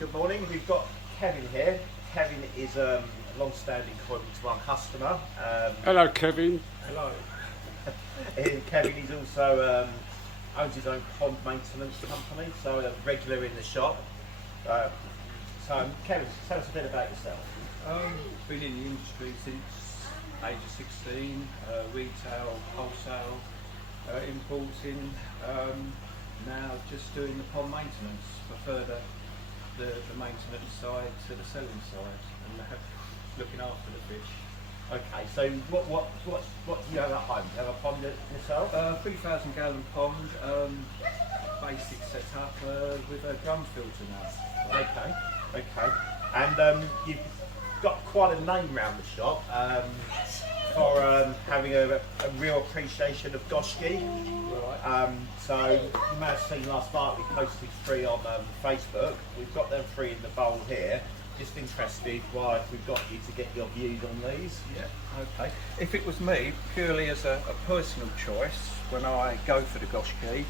Good morning. We've got Kevin here. Kevin is a long-standing Coimix One customer. Hello, Kevin. Hello. Kevin is also owns his own pond maintenance company, so a regular in the shop. Kevin, tell us a bit about yourself. Been in the industry since age of 16, retail, wholesale, importing, now just doing the pond maintenance, prefer the maintenance side to the selling side, and looking after the fish. Okay, so what do you have at home? Do you have a pond yourself? 3,000 gallon pond, basic setup with a drum filter now. Okay. And you've got quite a name round the shop for having a real appreciation of Goshiki. Right. So you may have seen last night we posted 3 on Facebook. We've got them 3 in the bowl here. Just interested why we've got you to get your views on these. Yeah, okay. If it was me, purely as a personal choice, when I go for the Goshiki,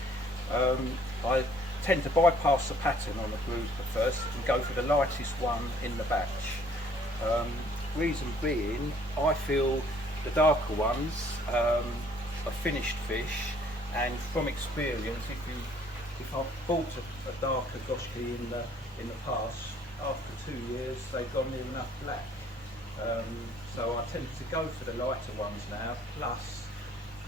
I tend to bypass the pattern on the grouper first and go for the lightest one in the batch. Reason being, I feel the darker ones are finished fish, and from experience, if I've bought a darker Goshiki in the past, after 2 years they've gone near enough black. So I tend to go for the lighter ones now, plus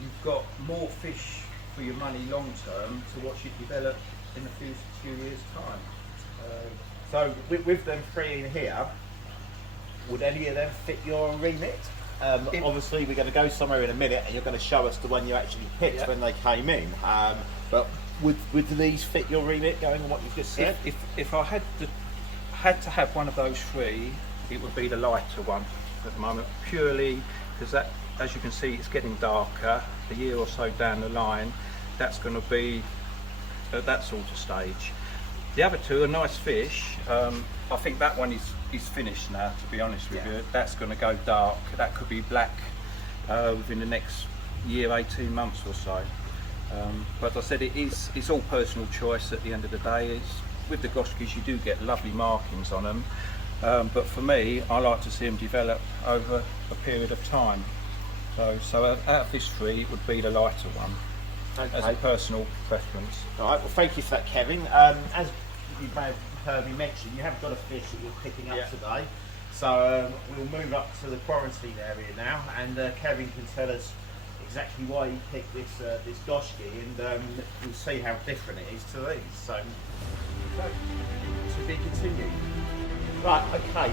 you've got more fish for your money long term to watch it develop in a few years time. So with them 3 in here, would any of them fit your remit? Obviously we're going to go somewhere in a minute and you're going to show us the one you actually picked when they came in. But would these fit your remit, going on what you've just said? If I had to have one of those 3, it would be the lighter one at the moment, purely because that, as you can see, it's getting darker. A year or so down the line, that's going to be at that sort of stage. The other 2 are nice fish. I think that one is finished now, to be honest with you. That's going to go dark. That could be black within the next year, 18 months or so. But as I said, it's all personal choice at the end of the day. With the Goshikis, you do get lovely markings on them. But for me, I like to see them develop over a period of time. So out of this 3, it would be the lighter one. Okay. As a personal preference. All right, well thank you for that, Kevin. As you may have heard me mention, you have got a fish that you're picking up today. So we'll move up to the quarantine area now, and Kevin can tell us exactly why he picked this Goshiki, and we'll see how different it is to these. So to be continued. Right, okay,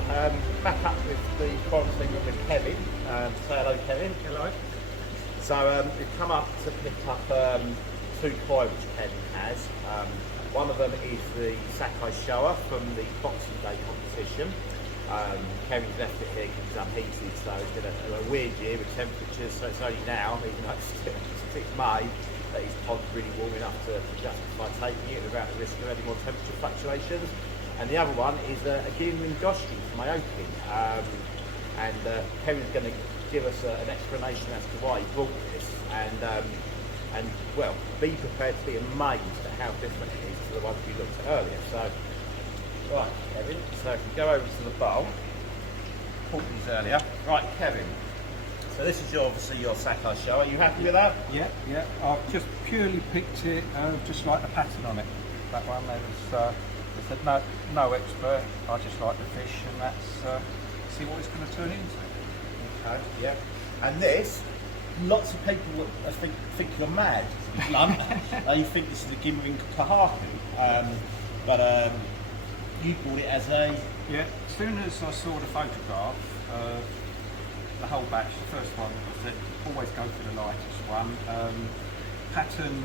back up with the quarantine room with Kevin. Say hello, Kevin. Hello. So we've come up to pick up 2 koi which Kevin has. One of them is the Sakai shower from the Boxing Day competition. Kevin's left it here because it's unheated, so it's been a weird year with temperatures, so it's only now, even though it's May, that his pond's really warm enough to justify taking it without the risk of any more temperature fluctuations. And the other one is a Gimlin Goshiki from Aokin. And Kevin's going to give us an explanation as to why he brought this, and well, be prepared to be amazed at how different it is to the ones we looked at earlier. So, right, Kevin, so if we go over to the bowl, pulled these earlier. Right, Kevin, so this is obviously your Sakai show. Are you happy with that? Yeah. I've just purely picked it, just like the pattern on it. That one, they said no expert. I just like the fish, and that's see what it's going to turn into. Okay, yeah. And this, lots of people would think you're mad, to be blunt. They think this is a Gimring Kahaku. But you bought it as a... Yeah, as soon as I saw the photograph, the whole batch, the first one was that always go for the lightest one. Pattern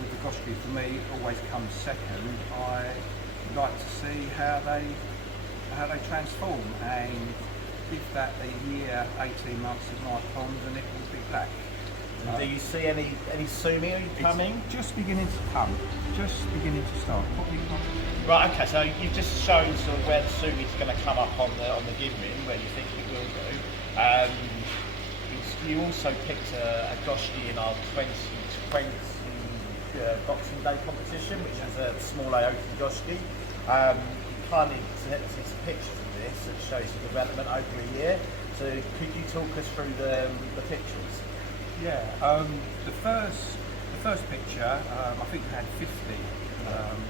with the Goshiki for me always comes second. I like to see how they transform, and give that a year, 18 months in my pond, and it will be black. Do you see any sumi coming? It's just beginning to come, just beginning to start. Right, okay, so you've just shown sort of where the sumi's going to come up on the Gimrin, where you think it will do. You also picked a Goshiki in our 2020 Boxing Day competition, which is a small Aoki Goshiki. kindly sent us some pictures of this that shows the development over a year. So could you talk us through the pictures? Yeah, the first picture, I think we had 50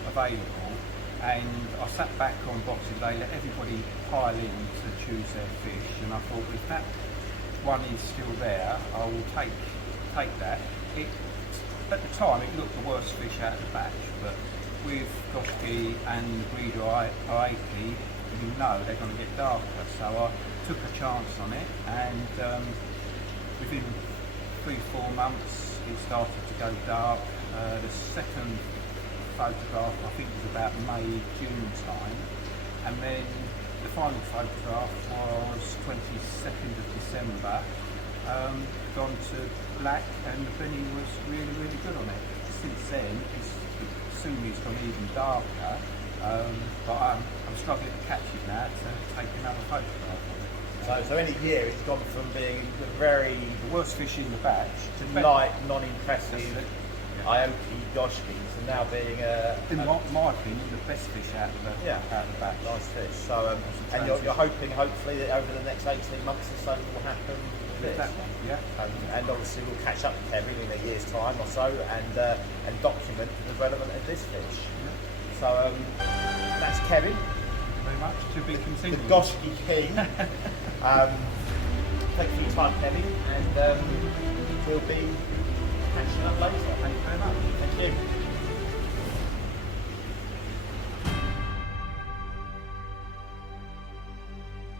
available, and I sat back on Boxing Day, let everybody pile in to choose their fish, and I thought if that one is still there, I will take that. At the time, it looked the worst fish out of the batch, but with Goshiki and breeder Aiki, you know they're going to get darker, so I took a chance on it, and within 3-4 months it started to go dark. The second photograph I think was about May, June time, and then the final photograph was 22nd of December, gone to black, and the Benny was really, really good on it. Since then, soon it's gone even darker, but I'm struggling to catch it now to take another photograph of it. So in a year, it's gone from being the worst fish in the batch to light, non-impressive Aoki Goshikis, and now being in my opinion, the best fish out of the batch. Nice fish. So, and you're hoping, hopefully, that over the next 18 months or so, will happen with this. That one, yeah. And obviously, we'll catch up with Kevin in a year's time or so, and document the development of this fish. Yeah. So that's Kevin. Very much to be continued. The Goshiki King. Thank you for your time, Kevin, and we'll be catching up later. Thank you very much. Thank you.